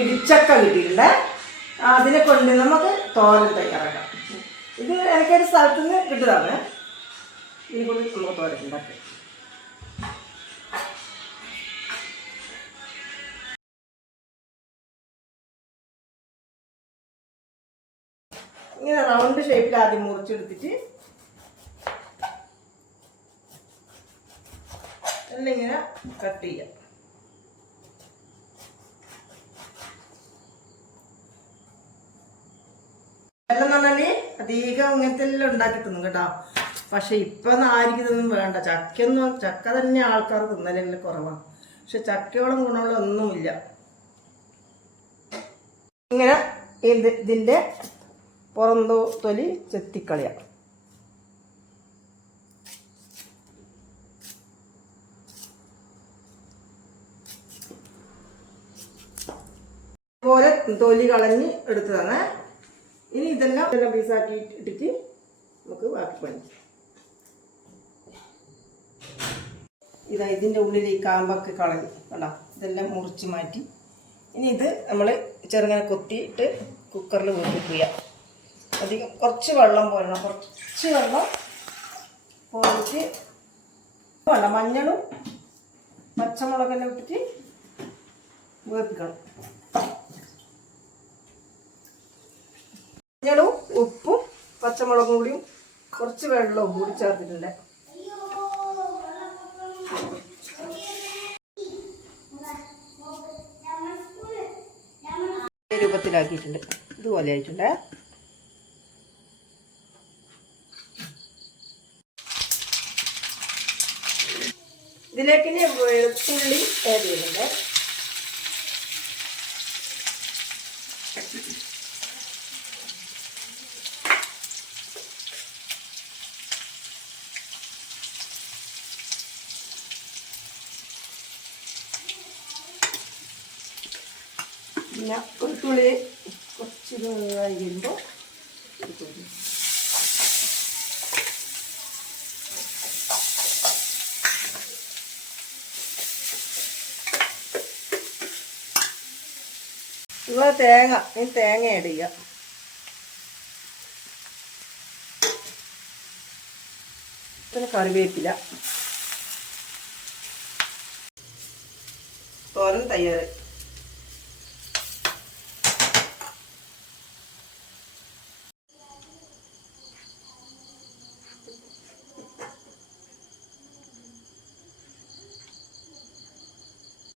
ഇടിച്ചക്ക കിട്ടിയിട്ടുണ്ട്. അതിനെ കൊണ്ട് നമുക്ക് തോരൻ തയ്യാറാക്കാം. ഇത് എനിക്കൊരു സ്ഥലത്ത് നിന്ന് കിട്ടുന്നതാണ് ഇതിനെ കൊണ്ട് നമുക്ക് തോരൻ ഉണ്ടാക്കി. ഇങ്ങനെ റൗണ്ട് ഷേപ്പിൽ ആദ്യം മുറിച്ചെടുത്തിട്ട് എല്ലാം ഇങ്ങനെ കട്ട് ചെയ്യാം. എല്ലാം പറഞ്ഞാൽ അധികം ഇങ്ങനത്തെ എല്ലാം ഉണ്ടാക്കി തിന്നും കേട്ടോ. പക്ഷെ ഇപ്പൊ ആർക്കും വേണ്ട. ചക്കയൊന്നും ചക്ക തന്നെ ആൾക്കാർ തിന്നലെല്ലാം കുറവാണ് പക്ഷെ ചക്കയോളം ഗുണമുള്ള ഒന്നുമില്ല. ഇങ്ങനെ ഇത് ഇതിന്റെ പുറന്തോ തൊ- തൊലി ചെത്തിക്കളയാം. തൊലി കളഞ്ഞ് എടുത്തതാണ്. ഇനി ഇതെല്ലാം ഇതെല്ലാം പീസാക്കി ഇട്ടിട്ട് നമുക്ക് ബാക്കി പണി. ഇതാ ഇതിന്റെ ഉള്ളിൽ ഈ കാമ്പൊക്കെ കളഞ്ഞ്. കണ്ടോ? ഇതെല്ലാം മുറിച്ച് മാറ്റി. ഇനി ഇത് നമ്മൾ ചെറുങ്ങനെ കൊത്തിയിട്ട് കുക്കറിൽ വേവിക്കുക. അധികം കുറച്ച് വെള്ളം പോരണം. കുറച്ച് വെള്ളം പോയിട്ട് വേണ്ട മഞ്ഞളും പച്ചമുളകെല്ലാം ഇട്ടിട്ട് വേവിക്കണം മഞ്ഞളും ഉപ്പും പച്ചമുളകും കൂടിയും കുറച്ച് വെള്ളവും കൂടി ചേർത്തിട്ടുണ്ട്. രൂപത്തിലാക്കിയിട്ടുണ്ട്. ഇതുപോലെ ആയിട്ടുണ്ട്. ഇതിലേക്ക് ഇനി വെളുത്തുള്ളി ആഡ് ചെയ്യുന്നുണ്ട്. പിന്നെ ഒരു തുള്ളി കുറച്ച് ഇതായി വരുമ്പോൾ ഇതുപോലെ തേങ്ങ ഈ തേങ്ങ ആഡ് പിന്നെ കറിവേപ്പില. തോരൻ തയ്യാറ്